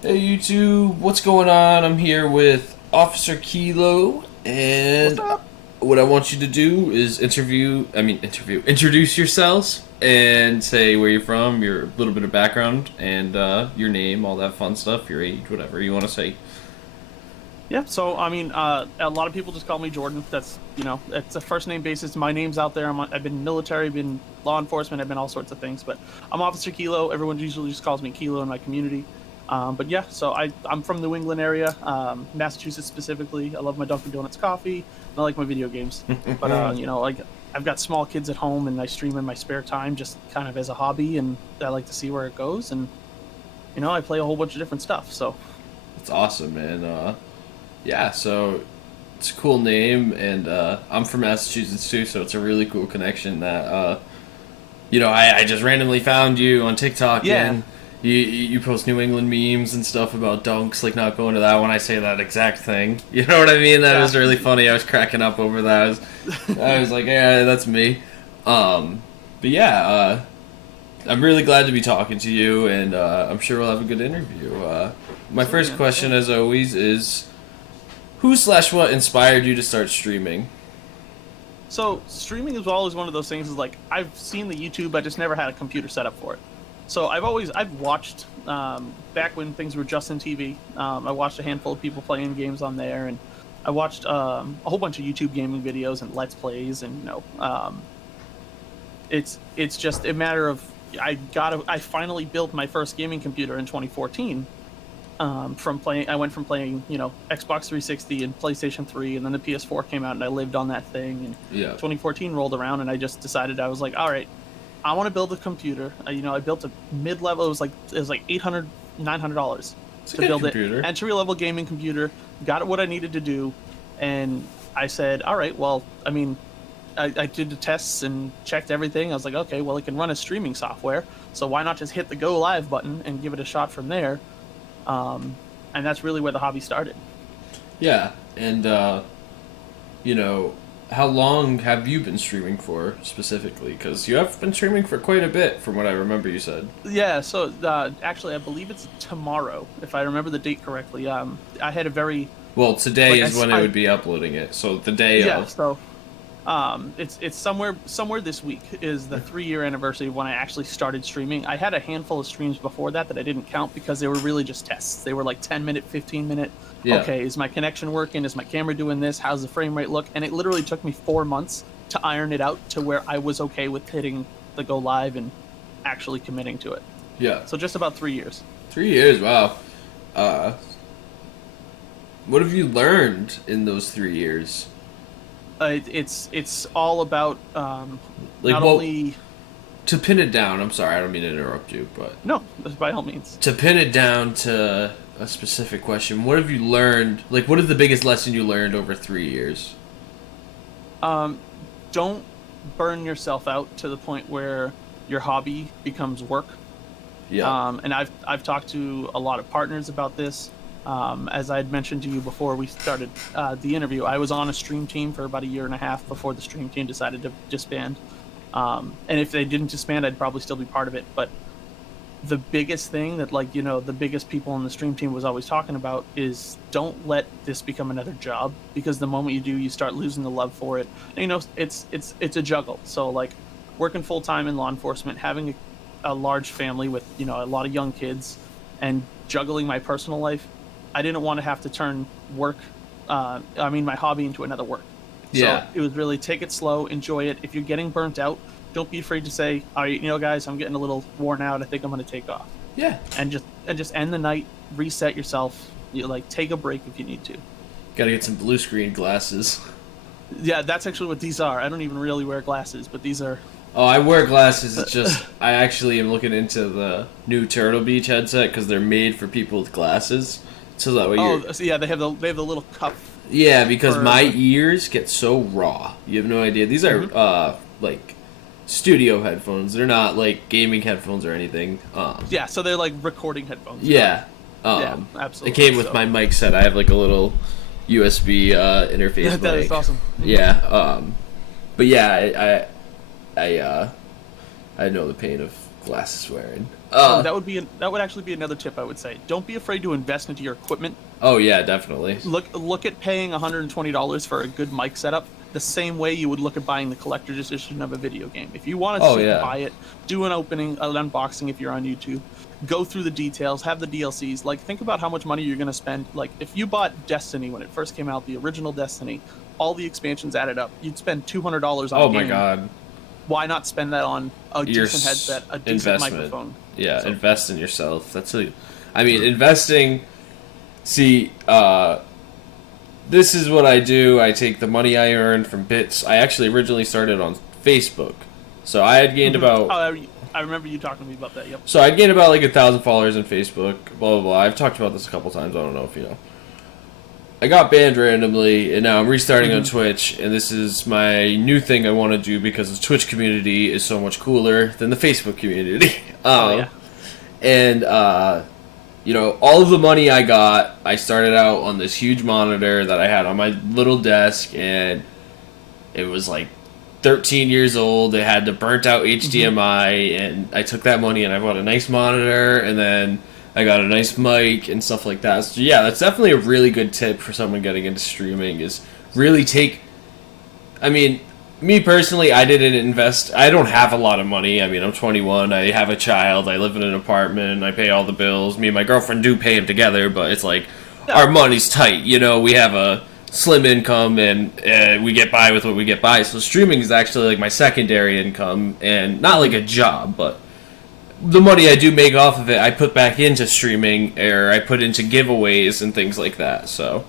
Hey YouTube, what's going on? I'm here with OfficerKillo, What's and up? what I want you to do is introduce yourselves and say where you're from, your little bit of background, and your name, all that fun stuff, your age, whatever you want to say. Yeah, a lot of people just call me Jordan. It's a first name basis. My name's out there. I've been military, been law enforcement, I've been all sorts of things, but I'm Officer Kilo. Everyone usually just calls me Kilo in my community. But yeah, I'm from New England area, Massachusetts specifically. I love my Dunkin' Donuts coffee, and I like my video games. But like I've got small kids at home, and I stream in my spare time, just kind of as a hobby, and I like to see where it goes. And I play a whole bunch of different stuff. So It's awesome, man. Yeah, so it's a cool name, and I'm from Massachusetts too, so it's a really cool connection that I just randomly found you on TikTok, yeah, and you post New England memes and stuff about dunks, like not going to that when I say that exact thing. You know what I mean? That yeah. was really funny. I was cracking up over that. I was like, yeah, that's me. Um, but yeah, I'm really glad to be talking to you, and I'm sure we'll have a good interview. My Absolutely, first man. question, Yeah. as always, is who/what inspired you to start streaming? So streaming is always one of those things. Is like I've seen the YouTube, I just never had a computer set up for it. So I've watched back when things were just in TV. I watched a handful of people playing games on there, and I watched a whole bunch of YouTube gaming videos and Let's Plays, and it's just a matter of I finally built my first gaming computer in 2014. From playing, I went from playing, Xbox 360 and PlayStation 3, and then the PS4 came out, and I lived on that thing. And Yeah, 2014 rolled around, and I just decided, I was like, all right, I want to build a computer. I built a mid-level. It was like 800, $900 it's a to good build it. computer. Entry level gaming computer. Got what I needed to do, and I said, all right, well, I did the tests and checked everything. I was like, okay, well, it can run as streaming software, so why not just hit the go live button and give it a shot from there? um, and that's really where the hobby started. Yeah, and you know, how long have you been streaming for specifically? Because you have been streaming for quite a bit, from what I remember you said. Yeah, so actually, I believe it's tomorrow, if I remember the date correctly. I had a very Well, today like is when I would be uploading it, so the day yeah, of. so it's somewhere this week is the 3 year anniversary of when I actually started streaming. I had a handful of streams before that I didn't count because they were really just tests. They were like 10-minute, 15-minute. Yeah, Okay, is my connection working? Is my camera doing this? How's the frame rate look? And it literally took me 4 months to iron it out to where I was okay with hitting the go live and actually committing to it. yeah. So just about 3 years. 3 years, wow. Uh, what have you learned in those 3 years? It's all about Like, not what only to pin it down? I'm sorry, I don't mean to interrupt you, but no, by all means. to pin it down to a specific question, what have you learned? Like, what is the biggest lesson you learned over 3 years? Um, don't burn yourself out to the point where your hobby becomes work. Yeah, And I've talked to a lot of partners about this. As I had mentioned to you before we started the interview, I was on a stream team for about a year and a half before the stream team decided to disband. And if they didn't disband, I'd probably still be part of it. But the biggest thing that, the biggest people on the stream team was always talking about is don't let this become another job, because the moment you do, you start losing the love for it. And, it's a juggle. So like working full time in law enforcement, having a large family with a lot of young kids, and juggling my personal life, I didn't want to have to turn work, my hobby into another work. So yeah, it was really take it slow, enjoy it. If you're getting burnt out, don't be afraid to say, all right, guys, I'm getting a little worn out. I think I'm going to take off, yeah. and just end the night, reset yourself. Take a break if you need to. Got to get some blue screen glasses. Yeah, that's actually what these are. I don't even really wear glasses, but these are. Oh, I wear glasses. It's just I actually am looking into the new Turtle Beach headset because they're made for people with glasses. So that way you're. Oh, so yeah, they have the little cuff Yeah, because for. my ears get so raw. You have no idea. These are Mhm. like studio headphones. They're not like gaming headphones or anything. Yeah, so they're like recording headphones. Yeah. Yeah, It absolutely. came with my mic set. I have like a little USB interface That is mic. awesome. Yeah. But yeah, I know the pain of glasses wearing. Oh, that would actually be another tip I would say. Don't be afraid to invest into your equipment. Oh yeah, definitely. Look at paying $120 for a good mic setup the same way you would look at buying the collector's edition of a video game. If you want to Oh sit and yeah. buy it, do an unboxing if you're on YouTube, go through the details, have the DLCs. Like, think about how much money you're going to spend. Like, if you bought Destiny when it first came out, the original Destiny, all the expansions added up, you'd spend $200 on a Oh game. my god. Why not spend that on a decent headset, a decent investment. microphone? Yeah, So- invest in yourself. I mean, investing. See, this is what I do. I take the money I earn from bits. I actually originally started on Facebook, so I had gained about. I remember you talking to me about that. Yep. So I'd gained about like 1,000 followers on Facebook. Blah blah blah. I've talked about this a couple times. I don't know if you know. I got banned randomly, and now I'm restarting on Twitch, and this is my new thing I want to do because the Twitch community is so much cooler than the Facebook community. Oh yeah. And, you know, all of the money I got, I started out on this huge monitor that I had on my little desk, and it was like 13 years old. It had the burnt out HDMI, and I took that money and I bought a nice monitor, and then I got a nice mic and stuff like that. So yeah, that's definitely a really good tip for someone getting into streaming is really take... I mean, me personally, I didn't invest... I don't have a lot of money. I mean, I'm 21, I have a child, I live in an apartment, I pay all the bills. Me and my girlfriend do pay them together, but it's like, our money's tight, you know? We have a slim income, and we get by with what we get by. So streaming is actually like my secondary income, and not like a job, but... the money I do make off of it, I put back into streaming, or I put into giveaways and things like that. So,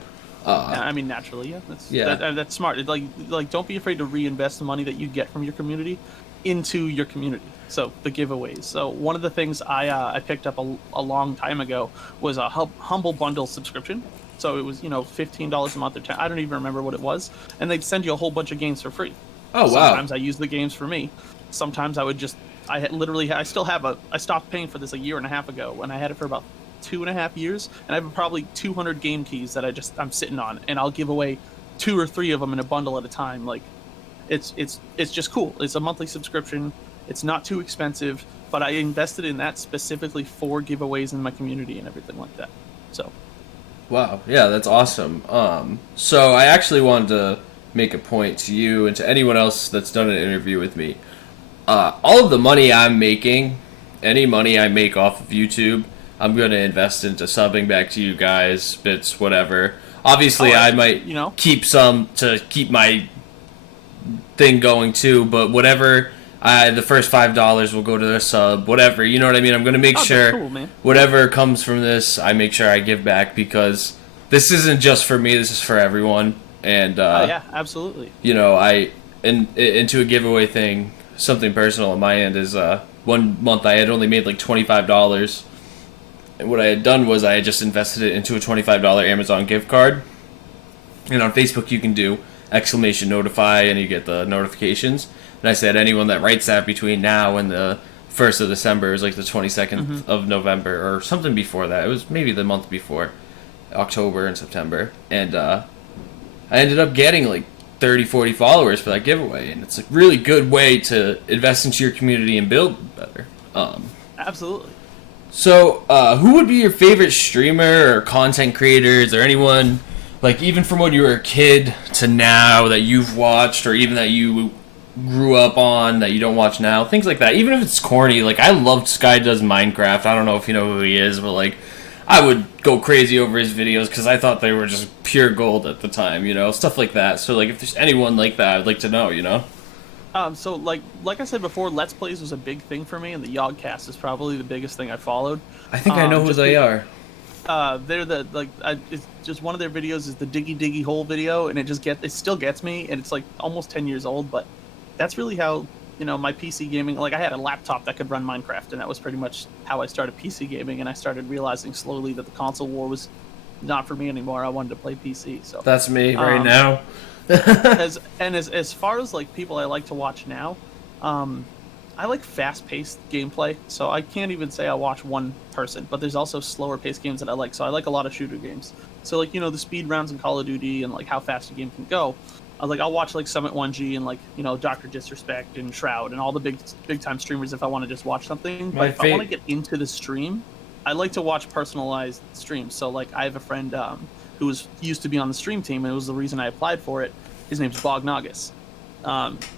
I mean, naturally, yeah. That's smart. Like, don't be afraid to reinvest the money that you get from your community into your community. So the giveaways. So one of the things I picked up a long time ago was a Humble Bundle subscription. So it was $15 a month or $10. I don't even remember what it was, and they'd send you a whole bunch of games for free. Oh wow! Sometimes I use the games for me. Sometimes I would just. I still have I stopped paying for this a year and a half ago, and I had it for about 2.5 years, and I have probably 200 game keys that I'm sitting on, and I'll give away 2 or 3 of them in a bundle at a time. Like, it's just cool. It's a monthly subscription. It's not too expensive, but I invested in that specifically for giveaways in my community and everything like that. So, wow, yeah, that's awesome. So I actually wanted to make a point to you and to anyone else that's done an interview with me. All of the money I'm making, any money I make off of YouTube, I'm going to invest into subbing back to you guys, bits, whatever. Obviously, I might keep some to keep my thing going too, but whatever, the first $5 will go to the sub, whatever, you know what I mean? I'm going to make sure whatever comes from this, I make sure I give back, because this isn't just for me, this is for everyone. And, yeah, absolutely. Into a giveaway thing, something personal on my end is 1 month I had only made like $25, and what I had done was I had just invested it into a $25 Amazon gift card, and on Facebook you can do !notify and you get the notifications, and I said anyone that writes that between now and the 1st of December, it was like the 22nd of November or something before that, it was maybe the month before, October and September, and I ended up getting like 30, 40 followers for that giveaway, and it's a really good way to invest into your community and build better. Absolutely. So, who would be your favorite streamer or content creators, or anyone, like, even from when you were a kid to now that you've watched, or even that you grew up on that you don't watch now, things like that, even if it's corny? Like, I loved Sky Does Minecraft. I don't know if you know who he is, but like, I would go crazy over his videos because I thought they were just pure gold at the time, stuff like that. So, like, if there's anyone like that, I'd like to know, So, like I said before, Let's Plays was a big thing for me, and the Yogcast is probably the biggest thing I followed. I think I know who they are. They're it's just one of their videos is the Diggy Hole video, and it still gets me, and it's like almost 10 years old, but that's really how my PC gaming, like, I had a laptop that could run Minecraft, and that was pretty much how I started PC gaming, and I started realizing slowly that the console war was not for me anymore. I wanted to play PC. So that's me right now. as far as like people I like to watch now, I like fast-paced gameplay, so I can't even say I watch one person, but there's also slower-paced games that I like, so I like a lot of shooter games. So, like, the speed rounds in Call of Duty and, like, how fast a game can go. I'll watch like Summit 1G and like Doctor Disrespect and Shroud and all the big time streamers if I want to just watch something. But if I want to get into the stream, I like to watch personalized streams. So like I have a friend who used to be on the stream team, and it was the reason I applied for it. His name's Bognagus.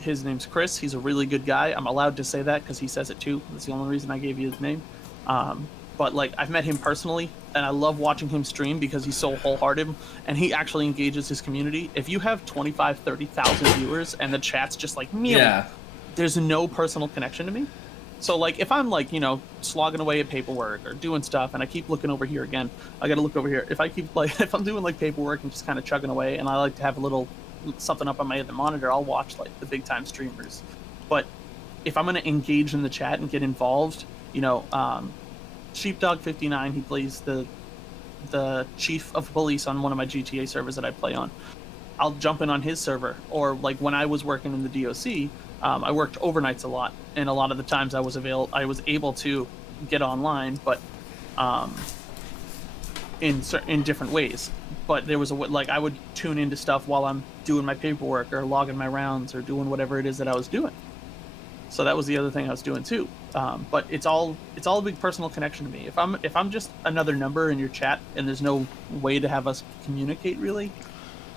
His name's Chris. He's a really good guy. I'm allowed to say that because he says it too. That's the only reason I gave you his name. But like I've met him personally, and I love watching him stream because he's so wholehearted, and he actually engages his community. If you have 25, 30,000 viewers and the chat's just like me, there's no personal connection to me. So like if I'm like slogging away at paperwork or doing stuff, and I keep looking over here again, I got to look over here. If I'm doing like paperwork and just kind of chugging away, and I like to have a little something up on my other monitor, I'll watch like the big time streamers. But if I'm going to engage in the chat and get involved, Sheepdog 59, he plays the chief of police on one of my GTA servers that I play on. I'll jump in on his server. Or like when I was working in the DOC, I worked overnights a lot, and a lot of the times I was able to get online, but in different ways. But there was I would tune into stuff while I'm doing my paperwork or logging my rounds or doing whatever it is that I was doing. So that was the other thing I was doing too. But it's all a big personal connection to me. If I'm just another number in your chat and there's no way to have us communicate really,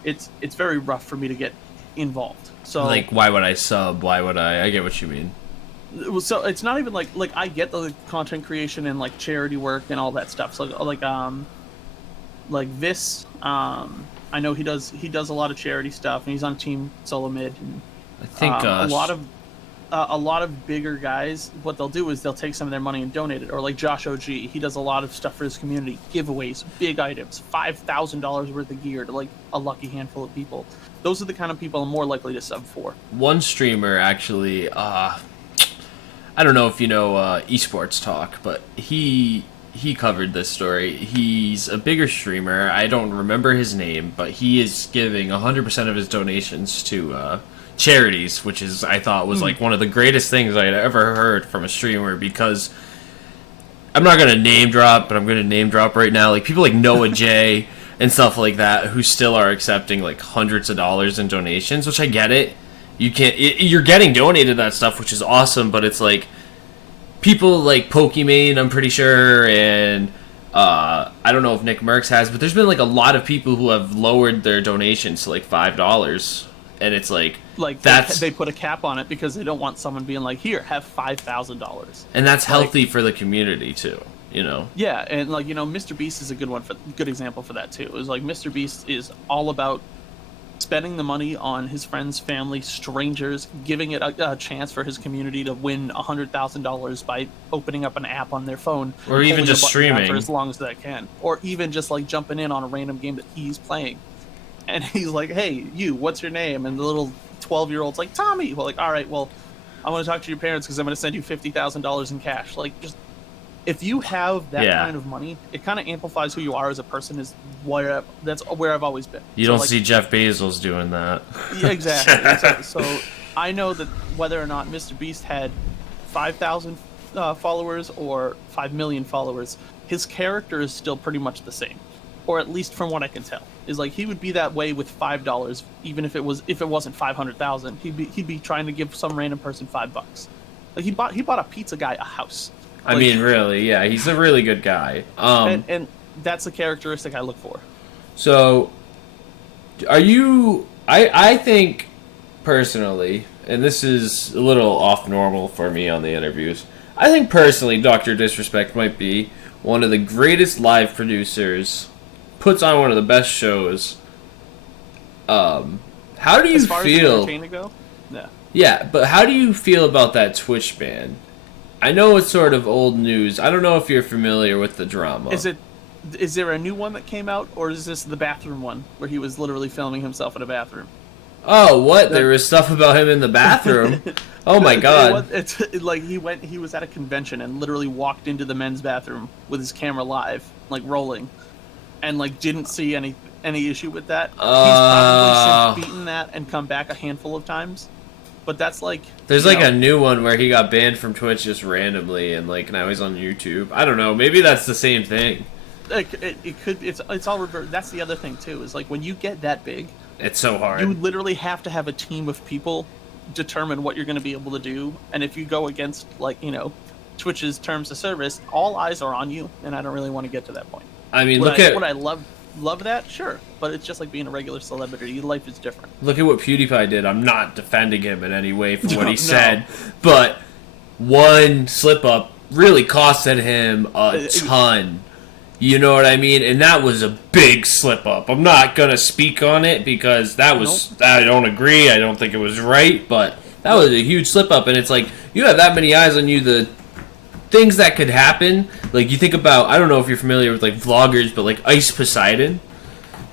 it's very rough for me to get involved. So like, why would I sub? Why would I get what you mean. So it's not even like I get the content creation and like charity work and all that stuff. So like this, I know he does a lot of charity stuff, and he's on Team Solo Mid. And, I think a lot of bigger guys, what they'll do is they'll take some of their money and donate it. Or like Josh OG, he does a lot of stuff for his community, giveaways, big items, $5,000 worth of gear to like a lucky handful of people. Those are the kind of people I'm more likely to sub for. One streamer actually, I don't know if you know Esports Talk, but he covered this story. He's a bigger streamer. I don't remember his name, but he is giving 100% of his donations to charities, which is, I thought, was like one of the greatest things I had ever heard from a streamer, because I'm not going to name drop, but I'm going to name drop right now. Like people like Noah J and stuff like that, who still are accepting like hundreds of dollars in donations, which I get it. You're getting donated that stuff, which is awesome, but it's like people like Pokimane, I'm pretty sure, and I don't know if Nick Merckx has, but there's been like a lot of people who have lowered their donations to like $5, and it's like they put a cap on it because they don't want someone being like, here, have $5,000, and that's healthy for the community too. Yeah, and like Mr. Beast is a good example for that too. It was like Mr. Beast is all about spending the money on his friends, family, strangers, giving it a chance for his community to win $100,000 by opening up an app on their phone, or even just streaming for as long as they can, or even just like jumping in on a random game that he's playing, and he's like, "Hey, what's your name?" And the little 12-year-old's like, "Tommy." Well, like, all right, well, I want to talk to your parents because I'm going to send you $50,000 in cash. Like, just if you have that kind of money, it kind of amplifies who you are as a person. That's where I've always been. You don't see Jeff Bezos doing that. Yeah, exactly. So I know that whether or not Mr. Beast had 5,000 followers or 5 million followers, his character is still pretty much the same, or at least from what I can tell, is like he would be that way with $5, even if it wasn't 500,000. He'd be trying to give some random person $5. Like he bought a pizza guy a house. I mean, really, yeah, he's a really good guy. And that's the characteristic I look for. So, are you... I think, personally, and this is a little off normal for me on the interviews, I think personally Dr. Disrespect might be one of the greatest live producers, puts on one of the best shows. How do you as far feel... As the go? Yeah. Yeah, but how do you feel about that Twitch ban? I know it's sort of old news. I don't know if you're familiar with the drama. Is there a new one that came out, or is this the bathroom one where he was literally filming himself in a bathroom? Oh, what? There was stuff about him in the bathroom. Oh my god! It's like he was at a convention and literally walked into the men's bathroom with his camera live, like rolling, and like didn't see any issue with that. He's probably since beaten that and come back a handful of times. But that's like... There's like a new one where he got banned from Twitch just randomly, and like now he's on YouTube. I don't know. Maybe that's the same thing. It could... It's all reversed. That's the other thing, too, is like when you get that big, It's so hard. You literally have to have a team of people determine what you're going to be able to do, and if you go against, like, Twitch's terms of service, all eyes are on you, and I don't really want to get to that point. I mean, would I love that? Sure, but it's just like being a regular celebrity. Life is different. Look at what PewDiePie did. I'm not defending him in any way for what he said, but one slip up really costed him a ton. You know what I mean? And that was a big slip up. I'm not gonna speak on it because that was I don't agree. I don't think it was right, but that was a huge slip up. And it's like you have that many eyes on you. The things that could happen, like you think about, I don't know if you're familiar with like vloggers, but like Ice Poseidon,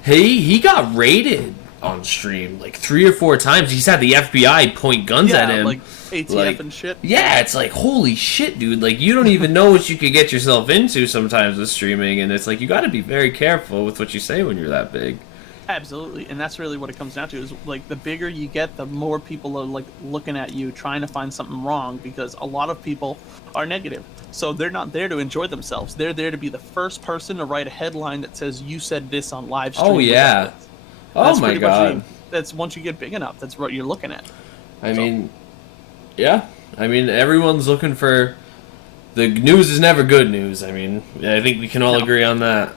he got raided on stream like 3 or 4 times. He's had the FBI point guns at him, like ATF and shit. Yeah, it's like holy shit, dude. Like you don't even know what you could get yourself into sometimes with streaming, and it's like you got to be very careful with what you say when you're that big. Absolutely, and that's really what it comes down to, is like the bigger you get, the more people are like looking at you trying to find something wrong, because a lot of people are negative. So they're not there to enjoy themselves. They're there to be the first person to write a headline that says you said this on live stream. Oh yeah. Oh my god. That's once you get big enough, that's what you're looking at. I mean, yeah. I mean, everyone's looking for the news is never good news. I mean, I think we can all agree on that.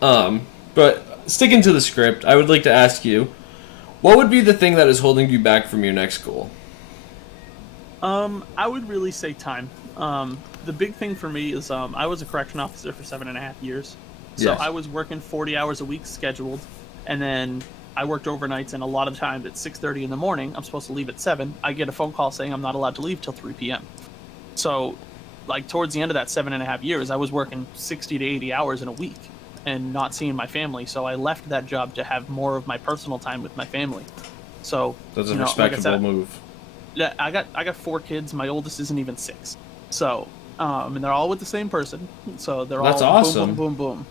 But sticking to the script, I would like to ask you, what would be the thing that is holding you back from your next goal? I would really say time. The big thing for me is I was a correction officer for 7.5 years. So Yes. I was working 40 hours a week scheduled, and then I worked overnights, and a lot of the time at 6:30 in the morning, I'm supposed to leave at 7. I get a phone call saying I'm not allowed to leave till 3 p.m. So, like, towards the end of that 7.5 years, I was working 60 to 80 hours in a week and not seeing my family. So I left that job to have more of my personal time with my family. So That's a respectable move. Yeah, I got 4 kids. My oldest isn't even 6. So, and they're all with the same person. So they're That's all awesome. boom, boom, boom, boom.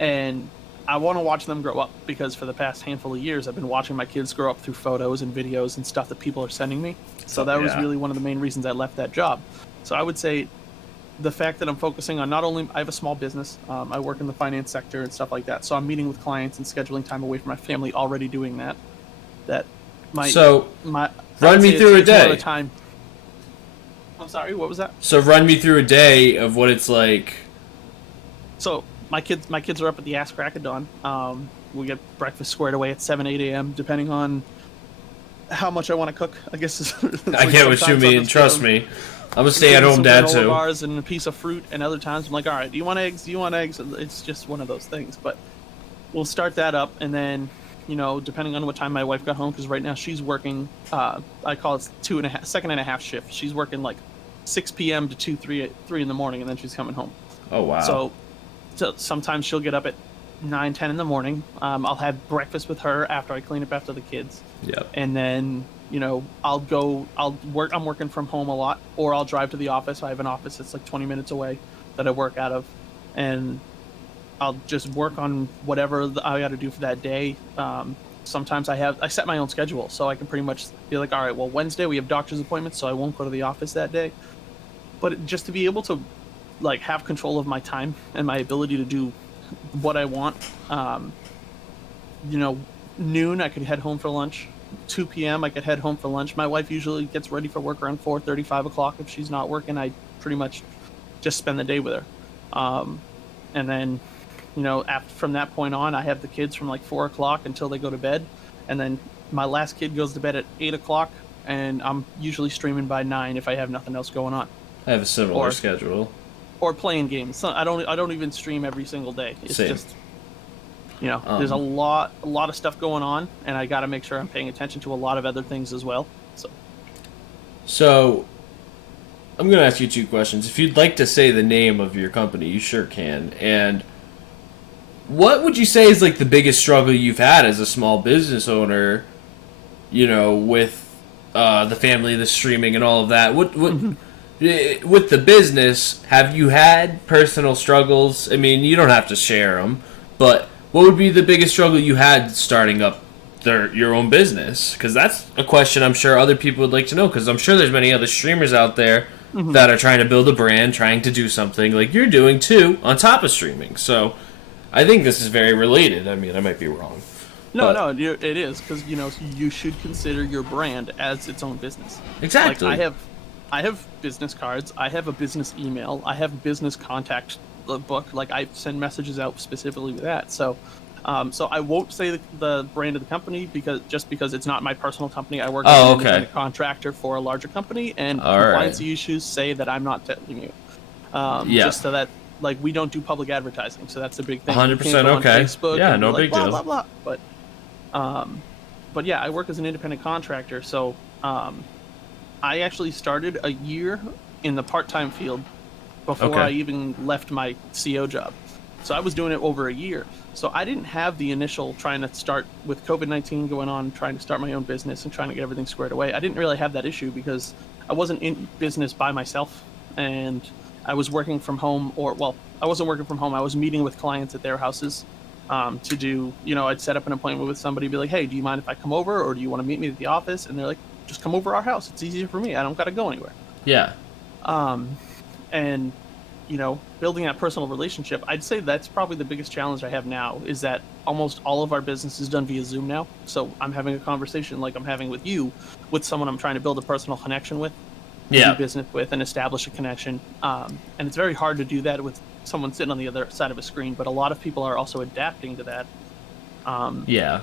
And I want to watch them grow up, because for the past handful of years, I've been watching my kids grow up through photos and videos and stuff that people are sending me. So that was really one of the main reasons I left that job. So I would say the fact that I'm focusing on, not only, I have a small business, I work in the finance sector and stuff like that. So I'm meeting with clients and scheduling time away from my family, already doing that. Run me through a day. Time. I'm sorry, what was that? So run me through a day of what it's like. So my kids are up at the ass crack of dawn. We get breakfast squared away at 7, 8 a.m. depending on how much I want to cook. I guess I get what you mean. Trust me, I'm a stay-at-home dad too. Bars and a piece of fruit, and other times I'm like, all right, do you want eggs? Do you want eggs? It's just one of those things. But we'll start that up, and then, depending on what time my wife got home, because right now she's working. I call it second and a half shift. She's working like 6 p.m. to 3 in the morning, and then she's coming home. Oh wow. So sometimes she'll get up at 9, 10 in the morning. I'll have breakfast with her after I clean up after the kids. Yep. And then, I'll work. I'm working from home a lot, or I'll drive to the office. I have an office that's like 20 minutes away that I work out of, and I'll just work on whatever I got to do for that day. Sometimes I set my own schedule, so I can pretty much be like, all right, well, Wednesday we have doctor's appointments, so I won't go to the office that day. But just to be able to like have control of my time and my ability to do what I want. Noon I could head home for lunch. 2 p.m. I could head home for lunch. My wife usually gets ready for work around 4:30, 5 o'clock. If she's not working, I pretty much just spend the day with her. And then, from that point on, I have the kids from like 4 o'clock until they go to bed. And then my last kid goes to bed at 8 o'clock, and I'm usually streaming by 9 if I have nothing else going on. I have a similar schedule. Or playing games. So I don't even stream every single day. It's Same. just, there's a lot of stuff going on, and I got to make sure I'm paying attention to a lot of other things as well. So I'm going to ask you 2 questions. If you'd like to say the name of your company, you sure can. And what would you say is like the biggest struggle you've had as a small business owner, with the family, the streaming, and all of that? What with the business, have you had personal struggles? I mean, you don't have to share them, but what would be the biggest struggle you had starting up your own business? Because that's a question I'm sure other people would like to know, because I'm sure there's many other streamers out there that are trying to build a brand, trying to do something like you're doing too, on top of streaming. So I think this is very related. I mean, I might be wrong. No, But no, it is because you should consider your brand as its own business. exactly. Like I have business cards, I have a business email, I have a business contact book. Like I send messages out specifically with that. So I won't say the brand of the company because it's not my personal company. I work as an Oh, okay. independent contractor for a larger company, and All right. compliance issues say that I'm not telling you. Yeah. Just so that like we don't do public advertising, so that's a big thing. You can't 100% go on okay. Facebook Yeah, and be no like big blah deal. blah blah. Um, but yeah, I work as an independent contractor, so I actually started a year in the part-time field before I Okay. even left my CO job. So I was doing it over a year. So I didn't have the initial trying to start with COVID-19 going on, trying to start my own business and trying to get everything squared away. I didn't really have that issue because I wasn't in business by myself, and I was working from home, I wasn't working from home. I was meeting with clients at their houses to do, I'd set up an appointment with somebody, be like, hey, do you mind if I come over, or do you want to meet me at the office? And they're like, just come over our house. It's easier for me. I don't got to go anywhere. Yeah. Um, and building that personal relationship, I'd say that's probably the biggest challenge I have now, is that almost all of our business is done via Zoom now. So I'm having a conversation like I'm having with you, with someone I'm trying to build a personal connection with and do Yeah. business with and establish a connection. And it's very hard to do that with someone sitting on the other side of a screen, but a lot of people are also adapting to that. Yeah.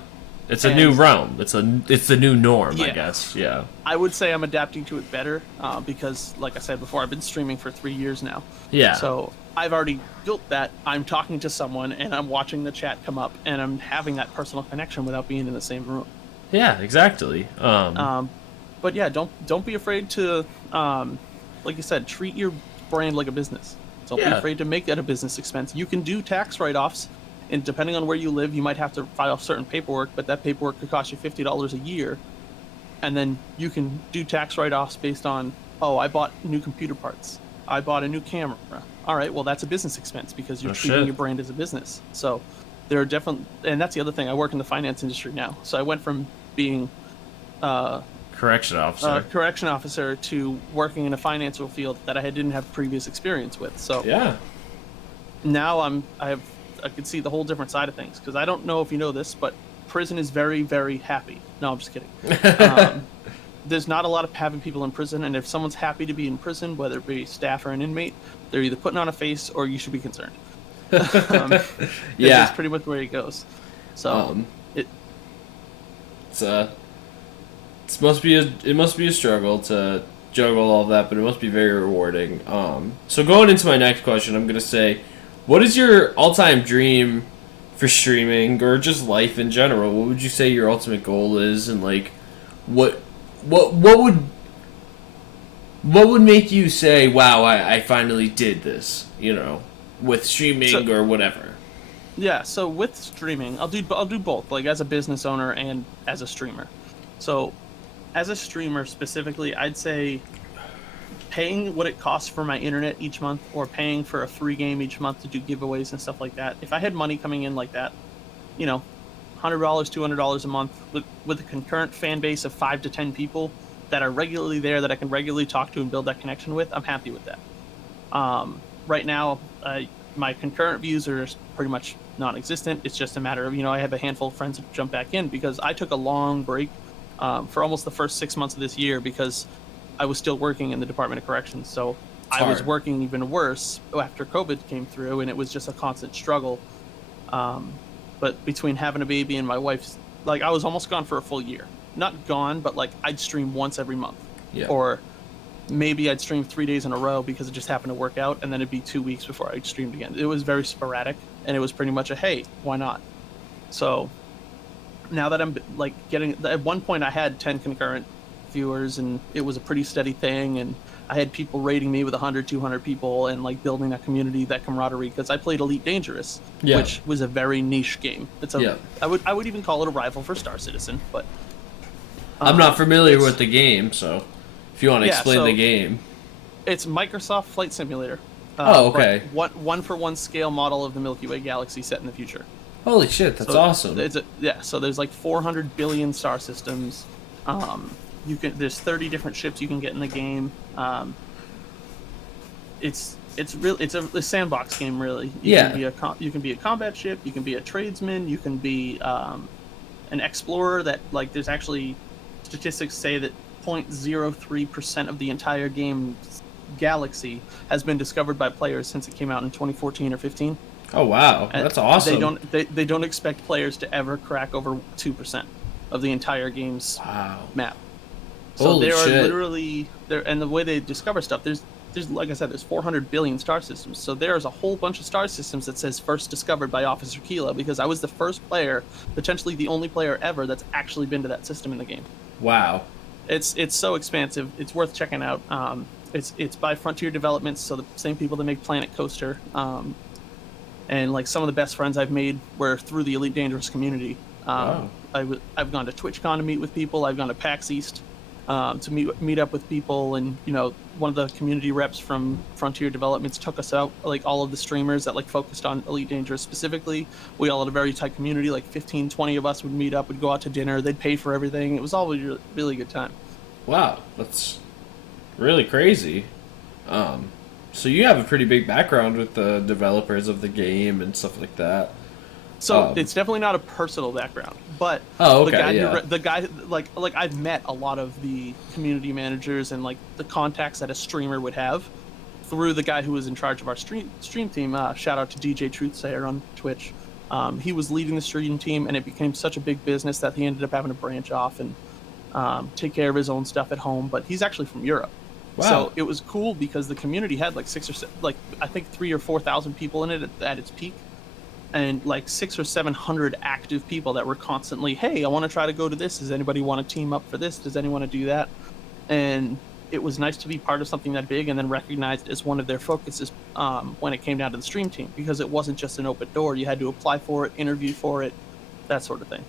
It's a new And realm. It's the new norm, I yeah, guess. Yeah. I would say I'm adapting to it better because, like I said before, I've been streaming for 3 years now. Yeah. So I've already built that. I'm talking to someone and I'm watching the chat come up and I'm having that personal connection without being in the same room. Yeah, exactly. But yeah, don't be afraid to, like you said, treat your brand like a business. Don't be Yeah. afraid to make that a business expense. You can do tax write-offs, and depending on where you live, you might have to file certain paperwork, but that paperwork could cost you $50 a year. And then you can do tax write-offs based on, oh, I bought new computer parts, I bought a new camera. All right, well, that's a business expense because you're Oh treating shit. your brand as a business. So there are definitely, and that's the other thing. I work in the finance industry now, so I went from being Correction officer. correction officer to working in a financial field that I didn't have previous experience with. So Yeah. now I can see the whole different side of things, because I don't know if you know this, but prison is very, very happy. No, I'm just kidding. There's not a lot of happy people in prison, and if someone's happy to be in prison, whether it be staff or an inmate, they're either putting on a face or you should be concerned. That's Yeah. pretty much where it goes. So Um, it It's it must be a struggle to juggle all of that, but it must be very rewarding. So going into my next question, I'm gonna say, what is your all-time dream for streaming or just life in general? What would you say your ultimate goal is, and like, what what what would what would make you say, "Wow, I finally did this," with streaming so or whatever? yeah. So with streaming, I'll do both, like as a business owner and as a streamer. So as a streamer specifically, I'd say paying what it costs for my internet each month, or paying for a free game each month to do giveaways and stuff like that. If I had money coming in like that, $100, $200 a month with a concurrent fan base of 5 to 10 people that are regularly there, that I can regularly talk to and build that connection with, I'm happy with that. Right now, my concurrent views are pretty much non-existent. It's just a matter of, I have a handful of friends that jump back in, because I took a long break for almost the first 6 months of this year because I was still working in the Department of Corrections. So It's I was hard. working even worse after COVID came through, and it was just a constant struggle. But between having a baby and my wife's, like, I was almost gone for a full year. Not gone, but like I'd stream once every month. Yeah. Or maybe I'd stream 3 days in a row because it just happened to work out, and then it'd be 2 weeks before I streamed again. It was very sporadic, and it was pretty much a, hey, why not? So now that I'm like at one point I had 10 concurrent viewers, and it was a pretty steady thing, and I had people rating me with 100, 200 people, and like building that community, that camaraderie, because I played Elite Dangerous, Yeah. which was a very niche game. Yeah. I would even call it a rival for Star Citizen, but I'm not familiar it's- with the game, so if you want to Yeah, explain so- the game. It's Microsoft Flight Simulator. Oh, okay. But one for one scale model of the Milky Way galaxy set in the future. Holy shit, that's So awesome. So there's like 400 billion star systems. There's 30 different ships you can get in the game. It's a sandbox game, really. You Yeah. can be you can be a combat ship, you can be a tradesman, you can be an explorer that like there's actually statistics say that 0.03% of the entire game's galaxy has been discovered by players since it came out in 2014 or 15. Oh wow, And that's awesome. they don't expect players to ever crack over 2% of the entire game's Wow. map. So Holy there are shit. literally there, and the way they discover stuff, there's like I said, there's 400 billion star systems. So there's a whole bunch of star systems that says first discovered by OfficerKillo because I was the first player, potentially the only player ever that's actually been to that system in the game. Wow. It's so expansive. It's worth checking out. It's by Frontier Developments, so the same people that make Planet Coaster. And like some of the best friends I've made were through the Elite Dangerous community. Wow. I've gone to TwitchCon to meet with people. I've gone to PAX East to meet up with people, and one of the community reps from Frontier Developments took us out, like all of the streamers that like focused on Elite Dangerous specifically. We all had a very tight community, like 15, 20 of us would meet up, would go out to dinner, they'd pay for everything. It was always really, really good time. Wow. That's really crazy. So you have a pretty big background with the developers of the game and stuff like that. So it's definitely not a personal background, but Oh, okay, the guy like I've met a lot of the community managers and like the contacts that a streamer would have through the guy who was in charge of our stream team. Shout out to DJ Truthsayer on Twitch. He was leading the stream team, and it became such a big business that he ended up having to branch off and take care of his own stuff at home. But he's actually from Europe. Wow. So it was cool because the community had like I think 3,000 or 4,000 people in it at its peak, and like 600 or 700 active people that were constantly, hey, I want to try to go to this. Does anybody want to team up for this? Does anyone want to do that? And it was nice to be part of something that big and then recognized as one of their focuses when it came down to the stream team, because it wasn't just an open door. You had to apply for it, interview for it, that sort of thing.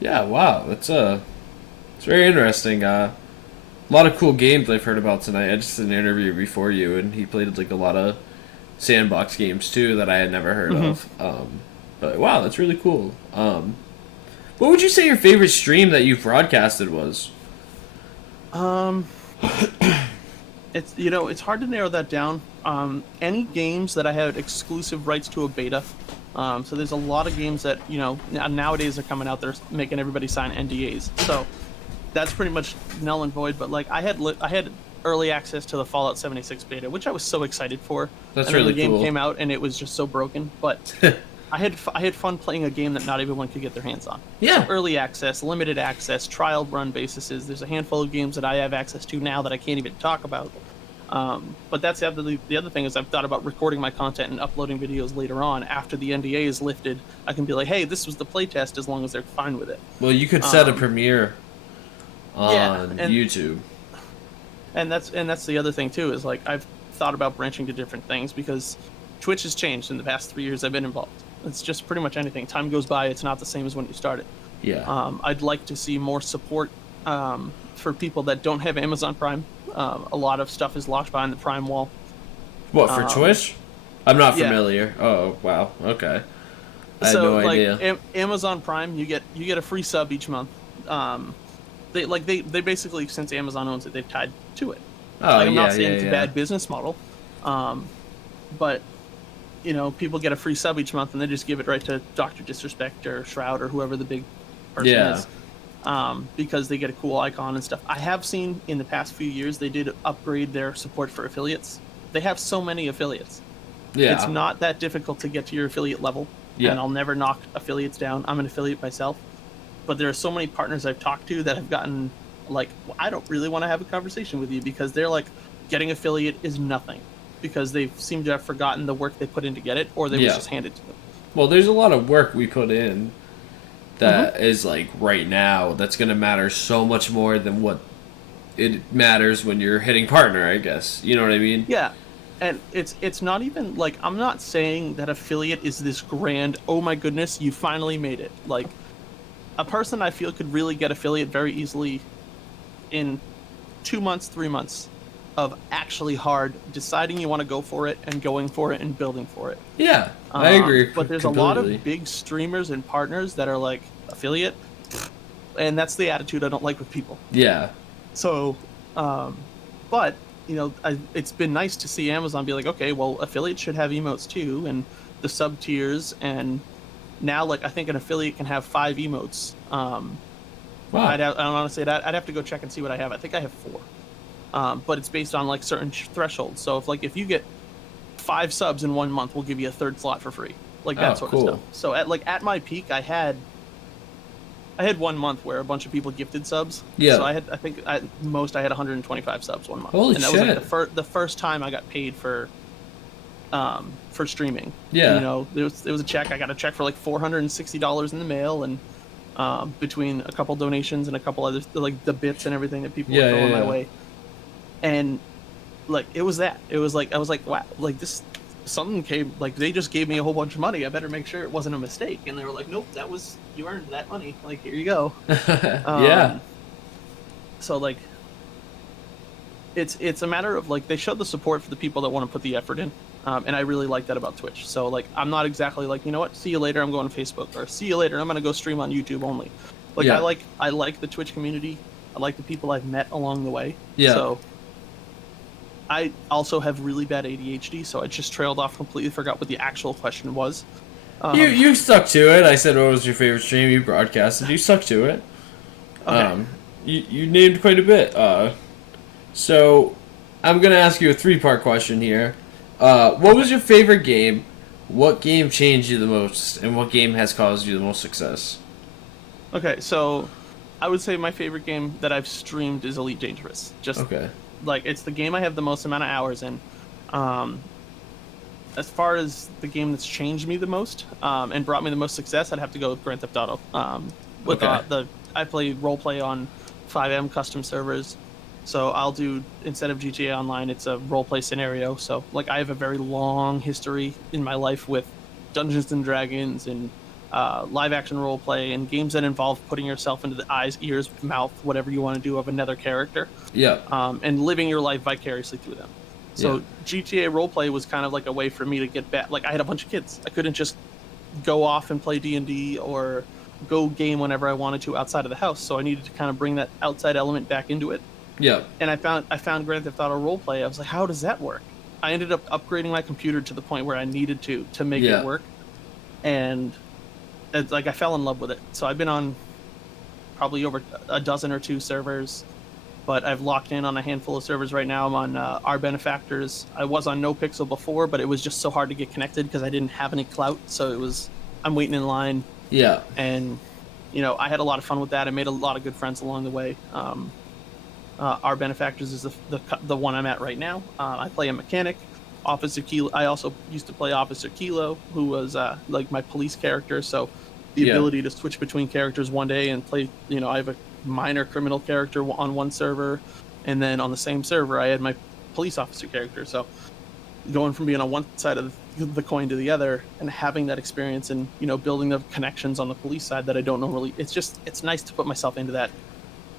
Yeah. Wow. It's very interesting. A lot of cool games I've heard about tonight. I just did an interview before you, and he played like a lot of sandbox games too that I had never heard of. But wow, that's really cool. What would you say your favorite stream that you've broadcasted was? It's hard to narrow that down. Any games that I had exclusive rights to a beta. So there's a lot of games that nowadays are coming out. They're making everybody sign NDAs. So that's pretty much null and void. But like I had early access to the Fallout 76 beta, which I was so excited for. That's and really then the game cool. came out and it was just so broken. But I had fun playing a game that not everyone could get their hands on. Yeah. So early access, limited access, trial run bases. There's a handful of games that I have access to now that I can't even talk about. But that's the other thing is I've thought about recording my content and uploading videos later on after the NDA is lifted. I can be like, hey, this was the playtest, as long as they're fine with it. Well, you could set a premiere on and YouTube. And that's the other thing too, is like I've thought about branching to different things because Twitch has changed in the past 3 years I've been involved. It's just pretty much anything. Time goes by, it's not the same as when you started. Yeah. I'd like to see more support for people that don't have Amazon Prime. A lot of stuff is locked behind the Prime wall. What, for Twitch? I'm not yeah. familiar. Oh, wow. Okay. I had no idea. Amazon Prime, you get a free sub each month. They basically, since Amazon owns it, they've tied to it. Oh, I'm yeah, not saying yeah, it's a bad business model, but people get a free sub each month and they just give it right to Dr. Disrespect or Shroud or whoever the big person is. Because they get a cool icon and stuff. I have seen in the past few years they did upgrade their support for affiliates. They have so many affiliates. Yeah. It's not that difficult to get to your affiliate level. Yeah. And I'll never knock affiliates down. I'm an affiliate myself. But there are so many partners I've talked to that have gotten like, well, I don't really want to have a conversation with you because they're like, getting affiliate is nothing. Because they seem to have forgotten the work they put in to get it, or they was just handed to them. Well, there's a lot of work we put in that is like right now that's going to matter so much more than what it matters when you're hitting partner, I guess. You know what I mean? Yeah. And it's not even like, I'm not saying that affiliate is this grand, oh my goodness, you finally made it. Like, a person I feel could really get affiliate very easily in 2 months, 3 months of actually hard deciding you want to go for it and going for it and building for it. Yeah, I agree. But there's completely. a lot of big streamers and partners that are like, affiliate, and that's the attitude I don't like with people. Yeah. So, but it's been nice to see Amazon be like, okay, well, affiliates should have emotes too, and the sub tiers, and Now, like, I think an affiliate can have 5 emotes. Wow. I don't want to say that. I'd have to go check and see what I have. I think I have 4. But it's based on like certain thresholds. So if you get 5 subs in 1 month, we'll give you a 3rd slot for free, like that sort of stuff. So at my peak, I had 1 month where a bunch of people gifted subs. Yeah. So I think at most I had 125 subs 1 month. Holy and that shit. was like the first time I got paid for streaming. Yeah. You know, there was a check. I got a check for like $460 in the mail, and between a couple donations and a couple other, like the bits and everything that people were throwing my way. And like it was that. It was like I was like, wow, like this something came, like they just gave me a whole bunch of money. I better make sure it wasn't a mistake. And they were like, nope, you earned that money. Like, here you go. Yeah. So like it's a matter of like they showed the support for the people that want to put the effort in. And I really like that about Twitch. So like I'm not exactly like, you know what, see you later, I'm going to Facebook, or see you later, I'm gonna go stream on YouTube only. Like I like the Twitch community. I like the people I've met along the way. Yeah. So I also have really bad ADHD, so I just trailed off completely, forgot what the actual question was. You stuck to it. I said, what was your favorite stream? You broadcasted. You stuck to it. Okay. You named quite a bit. So I'm going to ask you a 3-part question here. What was your favorite game? What game changed you the most? And what game has caused you the most success? Okay, so I would say my favorite game that I've streamed is Elite Dangerous. Just okay. Like it's the game I have the most amount of hours in. As far as the game that's changed me the most and brought me the most success, I'd have to go with Grand Theft Auto. I play roleplay on 5M custom servers, so I'll do, instead of GTA Online, it's a roleplay scenario. So like I have a very long history in my life with Dungeons and Dragons and live action roleplay and games that involve putting yourself into the eyes, ears, mouth, whatever you want to do of another character. Yeah. And living your life vicariously through them. So GTA roleplay was kind of like a way for me to get back. Like I had a bunch of kids. I couldn't just go off and play D&D or go game whenever I wanted to outside of the house. So I needed to kind of bring that outside element back into it. Yeah. And I found Grand Theft Auto roleplay. I was like, how does that work? I ended up upgrading my computer to the point where I needed to make it work. And it's like I fell in love with it. So I've been on probably over a dozen or 2 servers, but I've locked in on a handful of servers right now. I'm on Our Benefactors. I was on NoPixel before, but it was just so hard to get connected because I didn't have any clout. So I'm waiting in line. Yeah. And, you know, I had a lot of fun with that. I made a lot of good friends along the way. Our Benefactors is the one I'm at right now. I play a mechanic. OfficerKillo. I also used to play OfficerKillo, who was like my police character. So the ability to switch between characters one day and play, you know, I have a minor criminal character on one server, and then on the same server I had my police officer character. So going from being on one side of the coin to the other and having that experience and, you know, building the connections on the police side that I don't normally, it's nice to put myself into that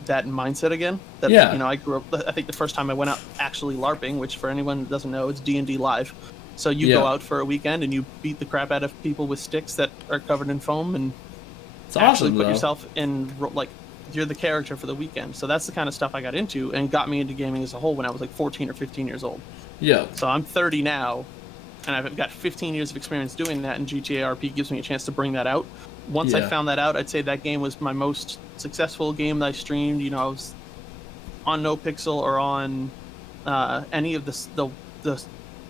mindset again. That, you know, I grew up, I think the first time I went out actually LARPing, which for anyone that doesn't know, it's D&D live. So you go out for a weekend and you beat the crap out of people with sticks that are covered in foam, and it's actually awesome, put yourself in, like, you're the character for the weekend. So that's the kind of stuff I got into and got me into gaming as a whole when I was like 14 or 15 years old. Yeah. So I'm 30 now, and I've got 15 years of experience doing that, and GTA RP gives me a chance to bring that out. Once I found that out, I'd say that game was my most successful game that I streamed. You know, I was on NoPixel or on any of the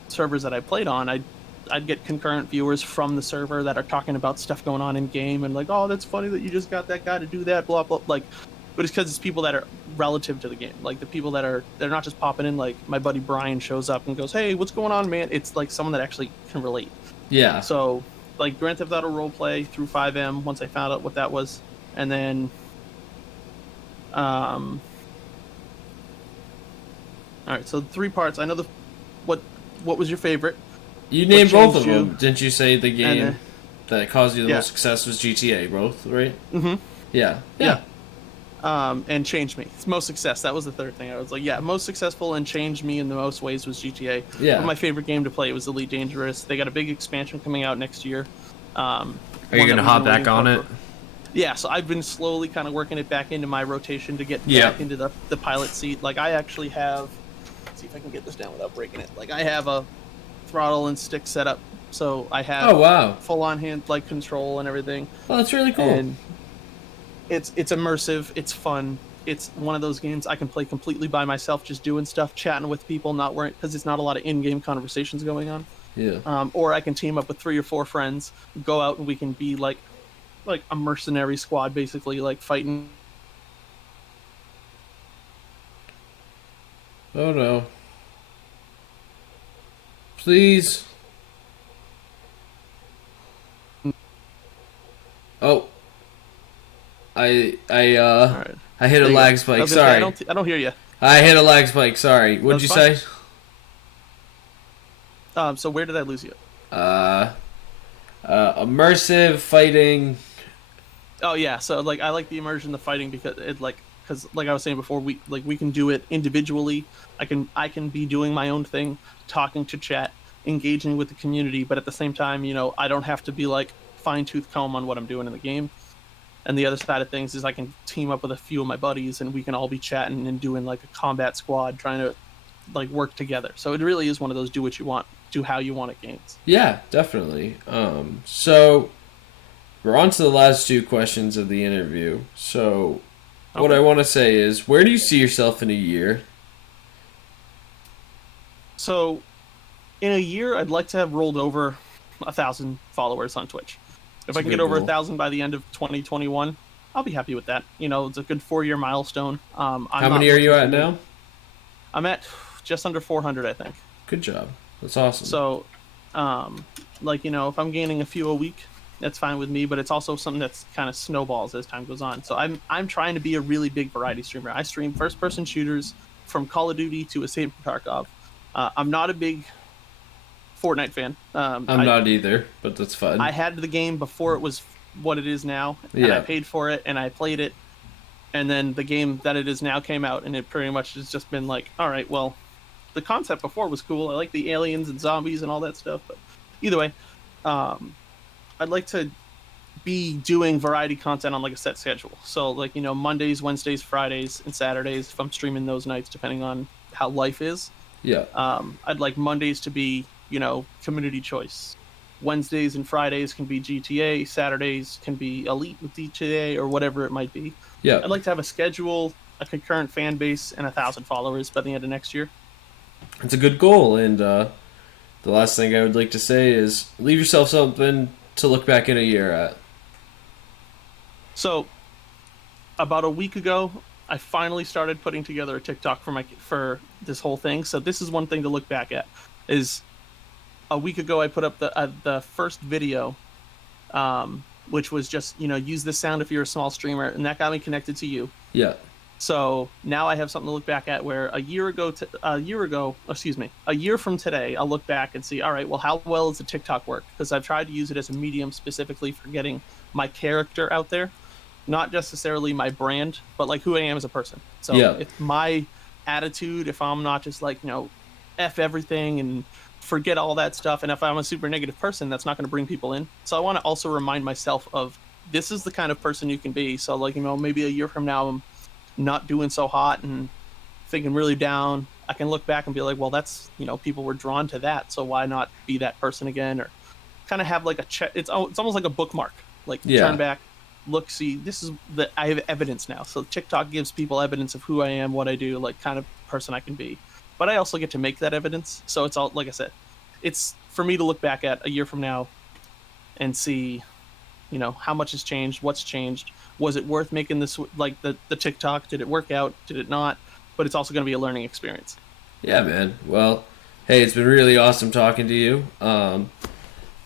servers that I played on. I'd get concurrent viewers from the server that are talking about stuff going on in game and like, oh, that's funny that you just got that guy to do that, blah blah. Like, but it's because it's people that are relative to the game. Like the people they're not just popping in. Like my buddy Brian shows up and goes, hey, what's going on, man? It's like someone that actually can relate. Yeah. So like Grand Theft Auto roleplay through 5M. Once I found out what that was, and then all right, so 3 parts. I know what was your favorite? You named both of them. Didn't you say the game that caused you the most success was GTA, both, right? Mm-hmm. Yeah. And changed me. It's most success. That was the third thing. I was like, most successful and changed me in the most ways was GTA. Yeah. But my favorite game to play was Elite Dangerous. They got a big expansion coming out next year. Are you going to hop back on it? Yeah, so I've been slowly kind of working it back into my rotation to get back into the pilot seat. Like I actually have, let's see if I can get this down without breaking it. Like I have a throttle and stick setup so I have Oh wow. full on hand like control and everything. Oh, that's really cool. And it's immersive, it's fun. It's one of those games I can play completely by myself, just doing stuff, chatting with people, not worrying because it's not a lot of in-game conversations going on. Yeah. Or I can team up with 3 or 4 friends, go out and we can be like a mercenary squad, basically, like fighting. Oh no. Please. Oh. I All right. I hit a There you lag go. spike. I was gonna say, Sorry. I don't hear you. I hit a lag spike. Sorry. What'd you That's say? So where did I lose you? Immersive fighting. Oh yeah, so like I like the immersion, the fighting because like I was saying before, we can do it individually. I can be doing my own thing, talking to chat, engaging with the community, but at the same time, I don't have to be like fine tooth comb on what I'm doing in the game. And the other side of things is I can team up with a few of my buddies and we can all be chatting and doing like a combat squad, trying to like work together. So it really is one of those do what you want, do how you want it games. Yeah, definitely. So we're on to the last 2 questions of the interview. So what I want to say is, where do you see yourself in a year? So in a year, I'd like to have rolled over 1,000 followers on Twitch. If I can get over 1,000 by the end of 2021, I'll be happy with that. It's a good 4-year milestone. How many are you at now? I'm at just under 400, I think. Good job. That's awesome. So, if I'm gaining a few a week, that's fine with me. But it's also something that's kind of snowballs as time goes on. So I'm trying to be a really big variety streamer. I stream first-person shooters from Call of Duty to Escape from Tarkov. I'm not a big Fortnite fan. I'm not either, but that's fine. I had the game before it was what it is now, and I paid for it, and I played it, and then the game that it is now came out, and it pretty much has just been like, all right, well, the concept before was cool. I like the aliens and zombies and all that stuff, but either way, I'd like to be doing variety content on like a set schedule. So like, Mondays, Wednesdays, Fridays, and Saturdays, if I'm streaming those nights, depending on how life is. Yeah. I'd like Mondays to be, community choice. Wednesdays and Fridays can be GTA. Saturdays can be Elite with GTA or whatever it might be. Yeah. I'd like to have a schedule, a concurrent fan base, and 1,000 followers by the end of next year. It's a good goal, and the last thing I would like to say is leave yourself something to look back in a year at. So, about a week ago, I finally started putting together a TikTok for this whole thing. So this is one thing to look back at. Is a week ago I put up the first video, which was just use this sound if you're a small streamer, and that got me connected to you. Yeah. So now I have something to look back at. Where a year from today, I'll look back and see, all right, well, how well does the TikTok work? Because I've tried to use it as a medium specifically for getting my character out there. Not necessarily my brand, but like who I am as a person. So if my attitude, if I'm not just like, F everything and forget all that stuff, and if I'm a super negative person, that's not going to bring people in. So I want to also remind myself of this is the kind of person you can be. So like, maybe a year from now, I'm not doing so hot and thinking really down. I can look back and be like, well, that's, people were drawn to that. So why not be that person again? Or kind of have like a check. It's almost like a bookmark, like turn back, look, see, I have evidence now. So TikTok gives people evidence of who I am, what I do, like kind of person I can be. But I also get to make that evidence. So it's all, like I said, it's for me to look back at a year from now and see, how much has changed, what's changed. Was it worth making this, like the TikTok? Did it work out? Did it not? But it's also going to be a learning experience. Yeah, man. Well, hey, it's been really awesome talking to you.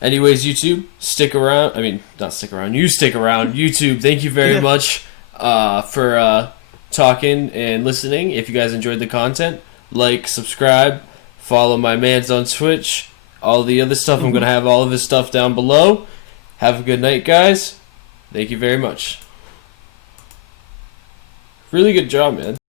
Anyways, YouTube, stick around. I mean, not stick around. You stick around. YouTube, thank you very much for talking and listening. If you guys enjoyed the content, like, subscribe, follow my mans on Twitch, all the other stuff. I'm going to have all of his stuff down below. Have a good night, guys. Thank you very much. Really good job, man.